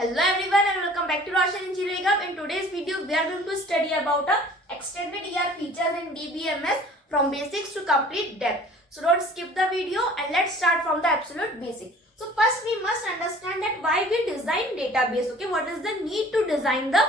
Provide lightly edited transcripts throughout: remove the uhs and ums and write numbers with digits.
Hello everyone and welcome back to Roshan Engineering Hub. In today's video, we are going to study about extended ER features in DBMS from basics to complete depth. So don't skip the video and let's start from the absolute basic. So first we must understand that why we design database. Okay, what is the need to design the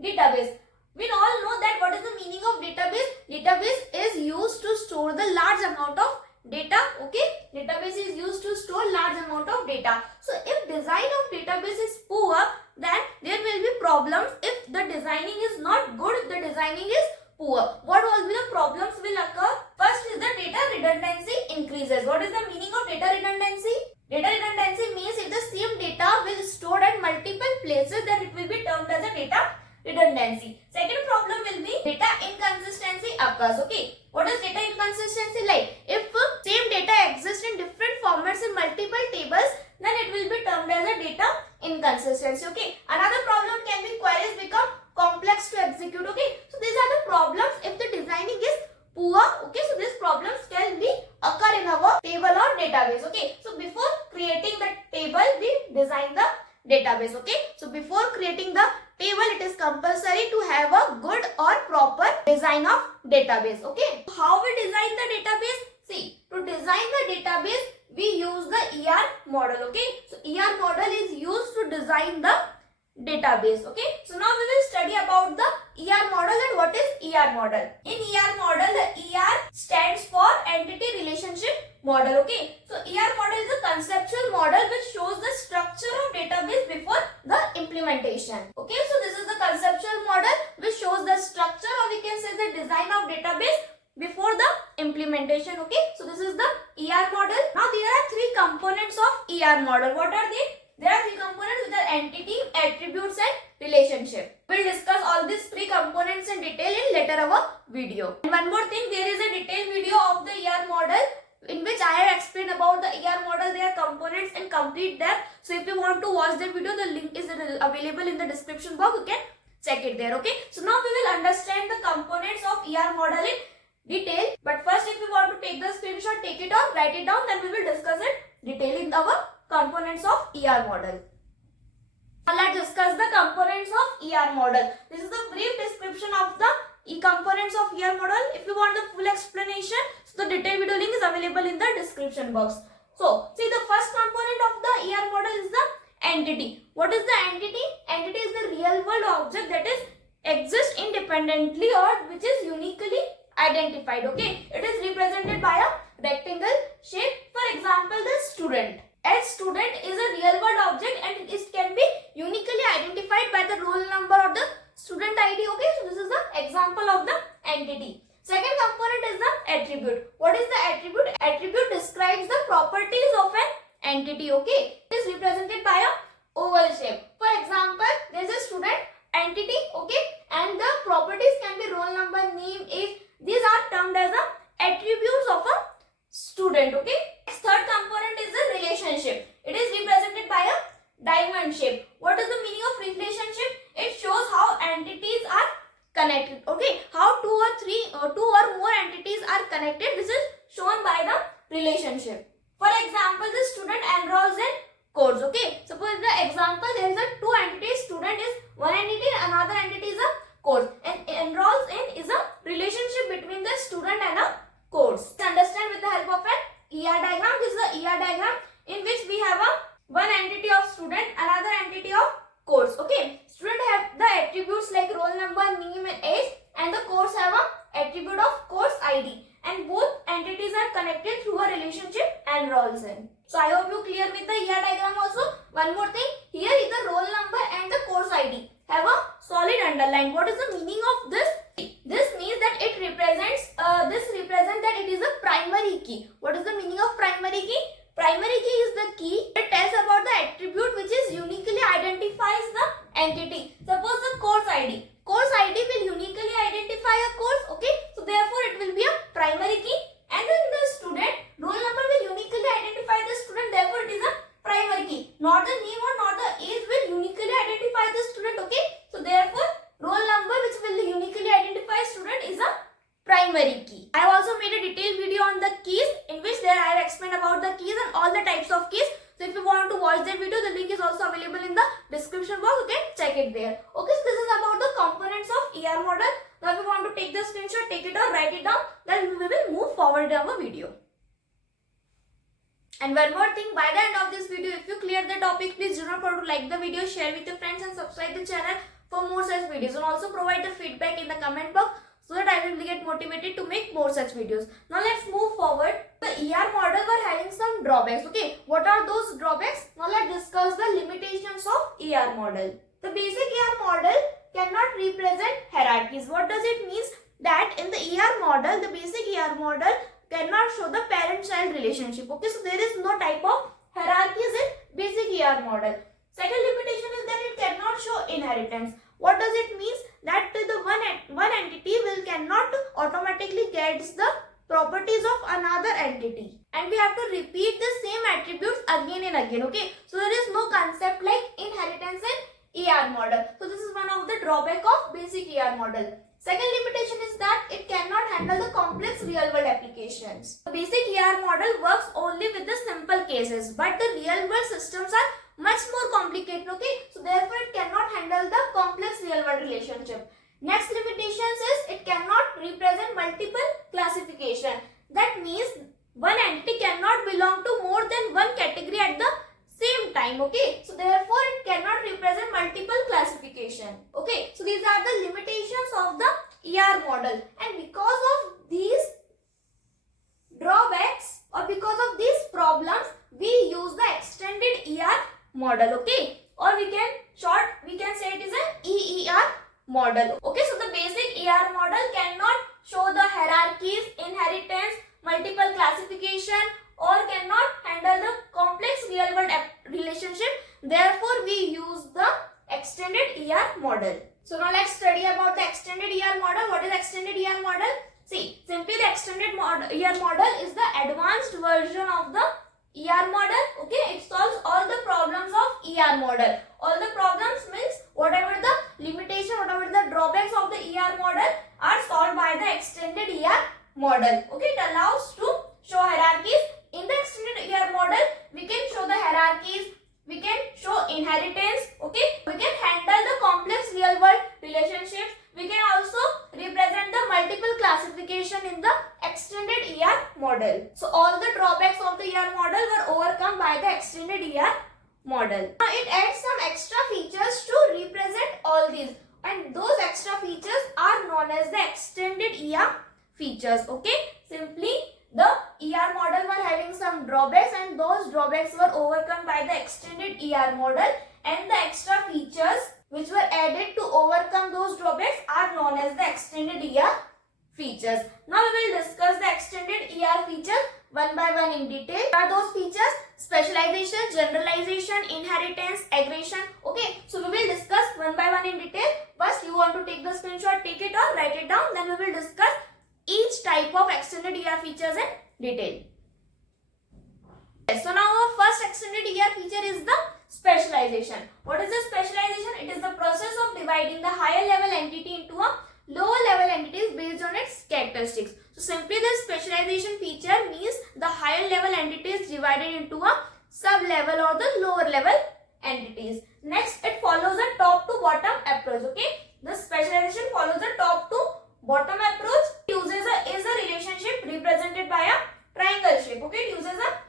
database? We all know that what is the meaning of database. Database is used to store the large amount of data. Okay, database is used to store large amount of data. So if design of database is poor, then there will be problems. If the designing is not good, if the designing is poor, what will be the problems will occur? First is the data redundancy increases. What is the meaning of data redundancy? Data redundancy means if the same data will stored at multiple places, then it will be termed as a data redundancy. Second problem will be data inconsistency occurs. Okay, what is data inconsistency like? If same data exists in different formats in multiple tables, then it will be termed as a data inconsistency. Okay, another problem can be queries become complex to execute. Okay, so these are the problems if the designing is poor. Okay, so these problems can be occur in our table or database. Okay, so before creating the table, we design the database. Okay, so before creating the table, it is compulsory to have a good or proper design of database. Okay, how we design the database? See, to design the database, we use the ER model. Okay, so ER model is used to design the database. Okay, so now we will study about the ER model and what is ER model. In ER model, the ER stands for entity relationship model. Okay, so ER model is a conceptual model which shows the structure of database before the implementation. Okay, so this is the conceptual model which shows the structure, or we can say the design of database before the implementation. Okay, so this is the ER model. Now there are three components of ER model. What are they? There are three components with the entity, attributes and relationship. We will discuss all these three components in detail in later our video. And one more thing, there is a detailed video of the ER model in which I have explained about the ER model, their components in complete depth. So if you want to watch that video, the link is available in the description box. You can check it there. Okay, so now we will understand the components of ER model in detail. But first, if you want to take the screenshot, take it or write it down, then we will discuss it detail in our components of ER model. Now let's discuss the components of ER model. This is the brief description of the components of ER model. If you want the full explanation, so the detailed video link is available in the description box. So, see, the first component of the ER model is the entity. What is the entity? Entity is the real world object that is exists independently or which is uniquely identified. Okay, it is represented by a rectangle shape. For example, the student. As student is a real world object and it can be uniquely identified by the roll number or the student ID. Okay, so this is the example of the entity. Second component is the attribute. What is the attribute? Attribute describes the properties of an entity. Okay, it is represented by a oval shape. For example, there is a student entity. Okay, and the properties can be roll number, name, age. These are termed as the attributes of a student. Okay, third component is the relationship. It is represented by a diamond shape. What is the meaning of relationship? It shows how entities are connected. Okay, how two or more entities are connected. This is shown by the relationship. For example, the student enrolls in course. Okay, suppose the example, there is a two entities. Student is one entity, another entity is a course, and enrolls in is a relationship between the student and a course. Let's understand with the help of an ER diagram. This is the ER diagram in which we have one entity of student, another entity of course. Okay, student have the attributes like roll number, name and age, and the course have a attribute of course ID, and both entities are connected through a relationship enrolls in. So I hope you clear with the ER diagram also. One more thing, here is the roll number and the course ID have a solid underline. What is the meaning of this? This means that it represents that it is a primary key. What is the meaning of primary key? Primary key is the key that tells about the attribute which is uniquely identifies the entity. Suppose the course ID. Course ID will uniquely identify a course. Okay, so therefore it will be a primary key. And then the student roll number will uniquely identify the student. Therefore it is a primary key. Not the name or not the age will uniquely identify the student. Okay, so therefore roll number which will uniquely identify student is a primary key. I have also made a detailed video on the keys in which there I have explained about the keys and all the types of keys. So if you want to watch that video, the link is also available in the description it there. Okay, so this is about the components of ER model. Now if you want to take the screenshot, take it or write it down, then we will move forward in our video. And one more thing, by the end of this video, if you clear the topic, please do not forget to like the video, share with your friends and subscribe the channel for more such videos. And also provide the feedback in the comment box so that I will get motivated to make more such videos. Now let's move forward. The ER model were having some drawbacks. Okay, what are those drawbacks? Now let's discuss the limitations of ER model. The basic ER model cannot represent hierarchies. What does it mean? That in the ER model, the basic ER model cannot show the parent-child relationship. Okay, so there is no type of hierarchies in basic ER model. Second limitation is that it cannot show inheritance. What does it mean? That the one entity cannot automatically gets the properties of another entity, and we have to repeat the same attributes again and again. Okay, so there is no concept like inheritance in ER model. So this is one of the drawback of basic ER model. Second limitation is that it cannot handle the complex real world applications. The basic ER model works only with the simple cases, but the real world systems are much more complicated. Okay, so therefore it cannot handle the complex real world relationship. Next limitations is it cannot represent multiple classification. That means one entity cannot belong to more than one category at the same time. Okay, so therefore it cannot represent multiple classification. Okay, so these are the limitations of the ER model, and because of these drawbacks or because of these problems, we use the extended ER model. Okay, or we can say it is an EER model. Okay, so the basic ER model cannot show the hierarchies, inheritance, multiple classification, or cannot handle the complex real world relationship. Therefore we use the extended ER model. So now let's study about the extended ER model. What is extended ER model? See, simply the extended ER model is the advanced version of the ER model. Okay, it solves all the problems of ER model. All the problems means whatever the limitation, whatever the drawbacks of the ER model are solved by the extended ER model. Okay, it allows to show hierarchies. In the extended ER model, we can show the hierarchies, we can show inheritance. Okay, we can handle the complex real world relationships. We can also represent the multiple classification in the extended ER model. So all the drawbacks of the ER model were overcome by the extended ER model. Now it adds some extra features to represent all these, and those extra features are known as the extended ER features. Okay, simply the ER model were having some drawbacks, and those drawbacks were overcome by the extended ER model, and the extra features which were added to overcome those drawbacks are known as the extended ER features. Now we will discuss the extended ER features one by one in detail. What are those features? Specialization, generalization, inheritance, aggression. Okay, so we will discuss one by one in detail. First, you want to take the screenshot, take it or write it down. Then we will discuss each type of extended ER features in detail. So now our first extended ER feature is the specialization. What is the specialization? It is the process of dividing the higher level entity into a lower level entities based on its characteristics. So simply the specialization feature means the higher level entity is divided into a sub level or the lower level entities. Next, it follows a top to bottom approach. Okay, the specialization follows a top to bottom approach. Uses a relationship represented by a triangle shape. Okay, it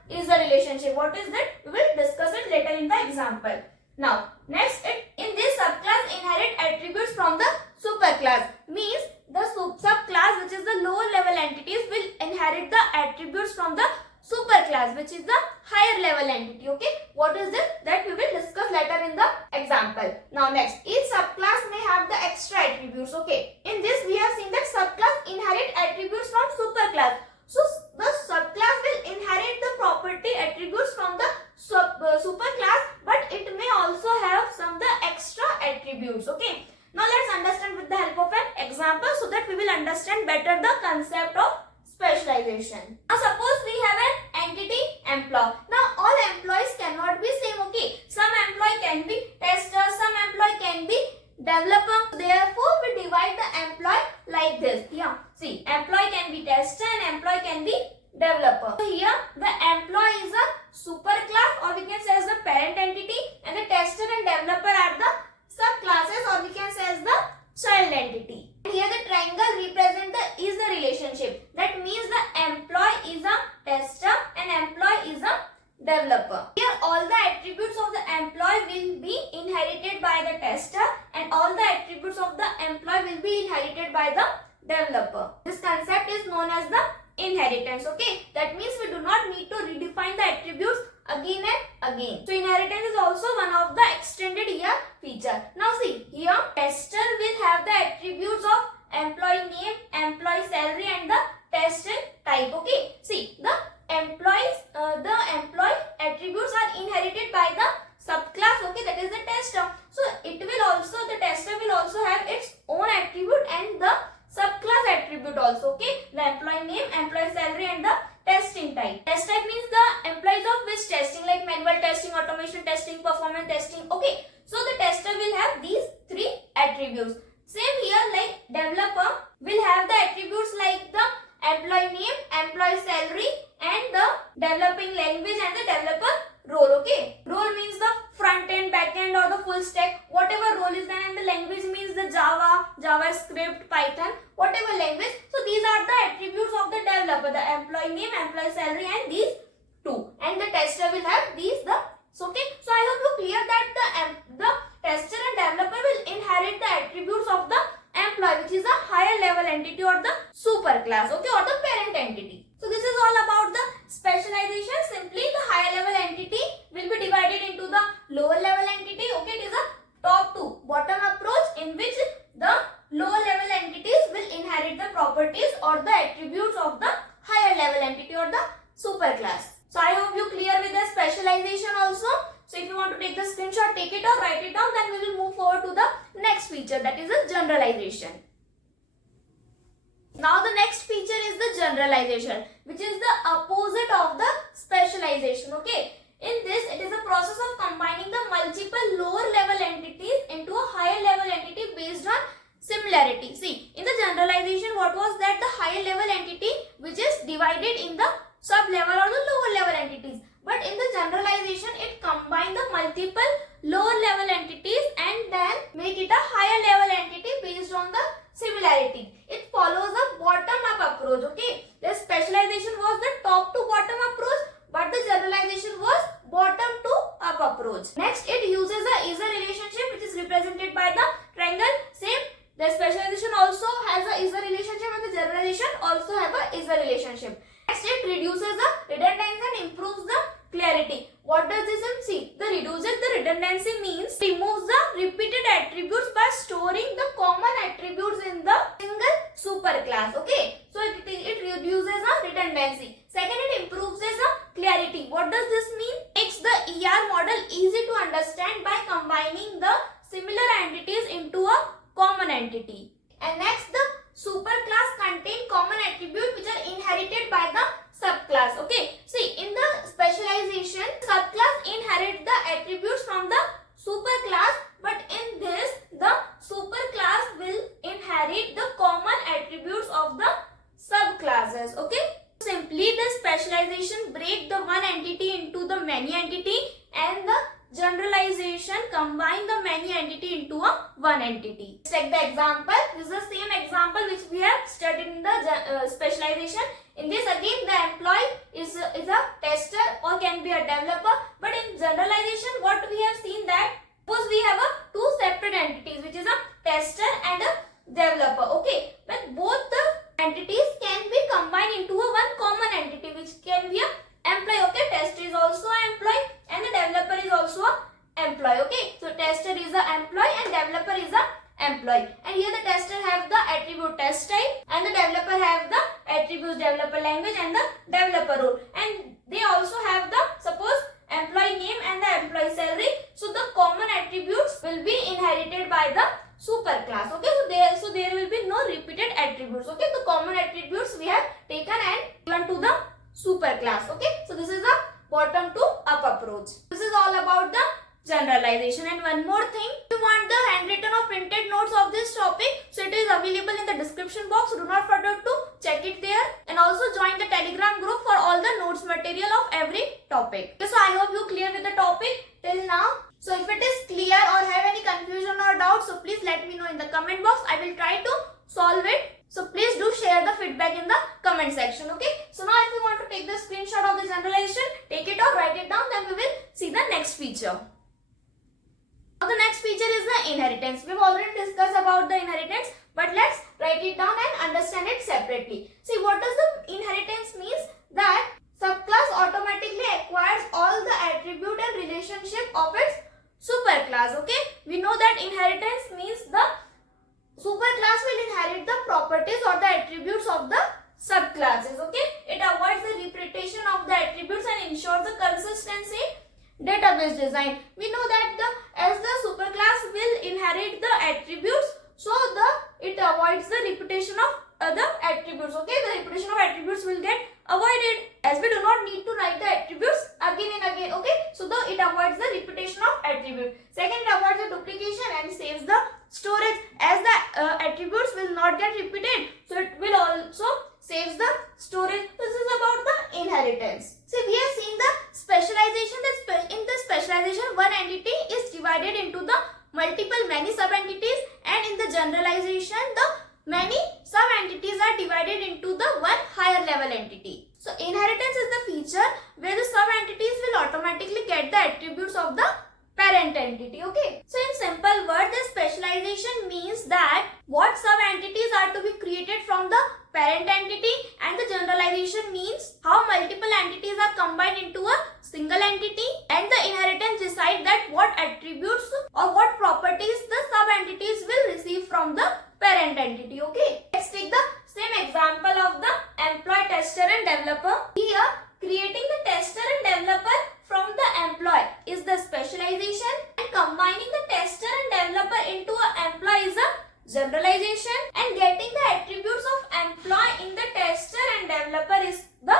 uses a relationship. What is that? We will discuss it later in the example. Now, next, in this subclass inherit attributes from the superclass. Means the subclass, which is the lower level entities, will inherit the attributes from the superclass, which is the higher level entity. Okay, what is this? That we will discuss later in the example. Now next, each subclass may have the extra attributes. Okay, in this we have seen that subclass inherit attributes from superclass. So the subclass will inherit the property attributes from the superclass, but it may also have some the extra attributes. Okay, now let's understand with the help of an example so that we will understand better the concept of specialization. Now suppose we have an entity employee. Now all employees cannot be same. Okay, some employee can be tester, some employee can be developer. Therefore we divide the employee like this. Yeah, see, employee can be tester and employee can be developer. So here the employee is a superclass, or we can say as the parent entity, and the tester and developer are the subclass inherited by the tester and all the attributes of the employee will be inherited by the developer. This concept is known as the inheritance. Okay, that means we do not need to redefine the attributes again and again. So inheritance is also one of the extended ER feature. Now see here, tester will have the attributes of employee name, employee salary and the test type. Okay, see the employee attributes are inherited by the subclass. Okay, that is the tester. So it will also, the tester will also have its own attribute and the subclass attribute also. Okay, the employee name, employee salary and the testing type. Test type means the employees of which testing, like manual testing, automation testing, performance testing. Okay, so the tester will have these three attributes. Same here, like developer will have the attributes like the employee name, employee salary and the developing language and the developer role. Okay, role means the front end, back end or the full stack, whatever role is there, and the language means the Java, JavaScript, Python, whatever language. So these are the attributes of the developer, the employee name, employee salary and these two, and the tester will have these okay. So I hope you clear that the tester and developer will inherit the attributes of the employee, which is a higher level entity or the super class, okay, or the parent entity. So this is all about the specialization. Simply the higher level entity will be divided into the lower level entity. Okay, it is a top to bottom approach in which the lower level entities will inherit the properties or the attributes of the higher level entity or the super class. So I hope you clear with the specialization also. So if you want to take the screenshot, take it or write it down, then we will move forward to the next feature, that is the generalization. Now the next feature is the generalization, which is the opposite of the specialization. Okay, in this it is a process of combining the multiple lower level entities into a higher level entity based on similarity. See, in the generalization, what was that? The higher level entity which is divided in the sub level or the lower level entities. But in the generalization, it combines the multiple lower level entities and then make it a higher level entity based on the similarity. It follows a bottom up approach. Okay, the specialization was the top to bottom approach, but the generalization was bottom to up approach. Next, it uses a is-a relationship which is represented by the triangle. Same, the specialization also has a is-a relationship and the generalization also have a is-a relationship. Next, it reduces the redundancy and improves the clarity. What does this mean? See, the reduces the redundancy means removes the repeated attributes by storing the common attributes in the single superclass. Okay, so it reduces the redundancy. Second, it improves the clarity. What does this mean? Makes the ER model easy to understand by combining the similar entities into a common entity. And next, the superclass contain common attributes which are inherited by the subclass. Okay, see, in the specialization, subclass inherit the attributes from the superclass, but in this, the superclass will inherit the common attributes of the subclasses. Okay, simply the specialization break the one entity into the many entity and the generalization combine the many entity into a one entity. Let's take the example. This is the same example which we have studied in the specialization. In this again, the employee is a tester or can be a developer, but in generalization what we have seen that suppose we have two separate entities which is a tester and a developer. Okay, but both the entities can be combined into a one common entity which can be a employee. Okay, tester is also an employee and the developer is also an employee. Okay, so tester is an employee and developer is an employee, and here the tester have the attribute test type and the developer have the attributes developer language and the developer role, and they also have the suppose employee name and the employee salary. So the common attributes will be inherited by the superclass. Okay, so there will be no repeated attributes. Okay, the common attributes we have taken and given to the superclass. Okay, so this is a bottom to up approach. This is all about the generalization. And one more thing, if you want the handwritten or printed notes of this topic, so it is available in the description box. Do not forget to check it there, and also join the Telegram group for all the notes material of every topic. Okay, so I hope you clear with the topic till now. So if it is clear or have any confusion or doubt, so please let me know in the comment box. I will try to solve it. So please do share the feedback in the comment section. Okay, so now if you want to take the screenshot of the generalization, take it or write it down, then we will see the next feature. Now the next feature feature is the inheritance. We've already discussed about the inheritance, but let's write it down and understand it separately. See, what does the inheritance means? That subclass automatically acquires all the attribute and relationship of its superclass. Okay, we know that inheritance means the superclass will inherit the properties or the attributes of the subclasses. Okay, it avoids the repetition of the attributes and ensures the consistency in database design. We know that as the superclass will inherit the attributes, so it avoids the repetition of the attributes. Okay, the repetition of attributes will get avoided, as we do not need to write the attributes again and again. Okay, so it avoids the repetition of attribute. Second, it avoids the duplication and saves the storage, as the attributes will not get repeated, so it will also saves the storage. This is about the inheritance. See, we have seen the specialization. In the specialization, one entity is divided into the many sub-entities, and in the generalization, the many sub-entities are divided into the one higher level entity. So, inheritance is the feature where the sub-entities will automatically get the attributes of the parent entity. Okay, so in simple word, the specialization means that what sub-entities are to be created from the parent entity, and the generalization means how multiple entities are combined into a single entity, and the inheritance decide that what attributes or what properties the sub-entities will receive from the parent entity. Okay, let's take the same example of the employee, tester and developer. Here, creating the tester and developer from the employee is the specialization, and combining the tester and developer into an employee is a generalization, and getting the attributes of employee in the tester and developer is the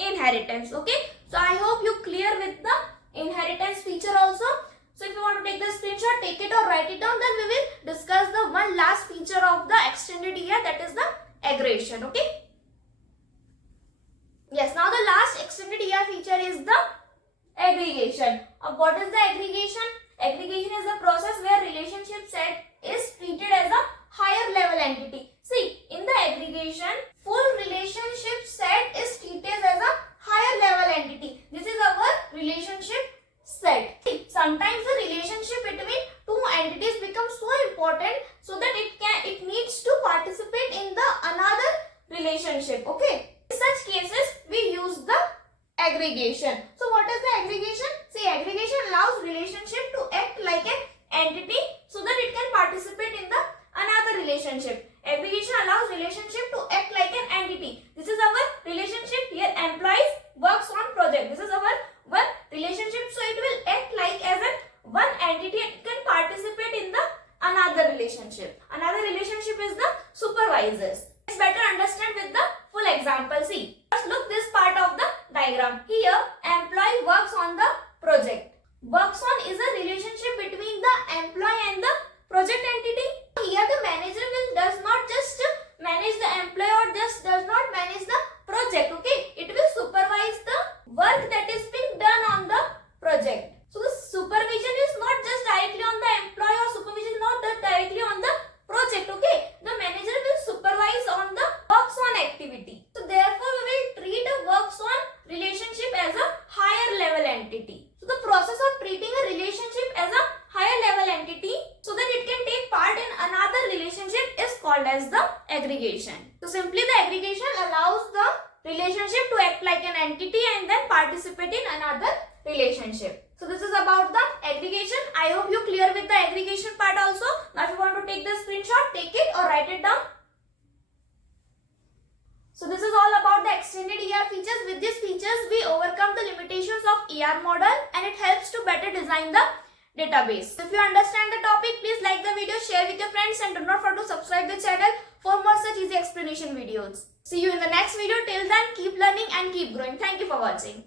inheritance. Okay, so I hope you clear with the inheritance feature also. So if you want to take the screenshot, take it or write it down, then we will discuss the one last feature of the extended ER, that is the aggregation. Okay, yes, now the last extended ER feature is the aggregation. What is the aggregation? Aggregation is a process where relationship set is treated as a higher level entity. See, in the aggregation, full relationship set is treated as a higher level entity. This is our relationship set. See, sometimes the relationship between two entities becomes so important so that it needs to participate in the another relationship. Okay, in such cases we use the aggregation. So what is the aggregation? See, aggregation allows relationship to act like an entity so that it can participate in the another relationship. Aggregation allows relationship to act like an entity. This is our relationship. Here employees works on project. This is our one relationship. So it will act like as an one entity and can participate in the another relationship. Another relationship is the supervisors. Let's better understand with the full example. See, let's look this part of the diagram. Here employee works on the project. Works on is a relationship between the employee and the project entity. Here the manager does not just manage the employee or just does not manage the project. Okay, it will supervise the work that is being done on the project. So the supervision is not just directly on the employee, or supervision is not directly on the project. Okay, the manager will supervise on the works on activity. So therefore we will treat a works on relationship as a higher level entity. So the process of treating a relationship as a higher level entity so that it can take part in another relationship is called as the aggregation. So simply the aggregation allows the relationship to act like an entity and then participate in another relationship. So this is about the aggregation. I hope you clear with the aggregation part also. Now if you want to take the screenshot, take it or write it down. So this is all about the extended ER features. With these features, we overcome the limitations of ER model and it helps to better design the database. If you understand the topic, please like the video, share with your friends and do not forget to subscribe the channel for more such easy explanation videos. See you in the next video. Till then, keep learning and keep growing. Thank you for watching.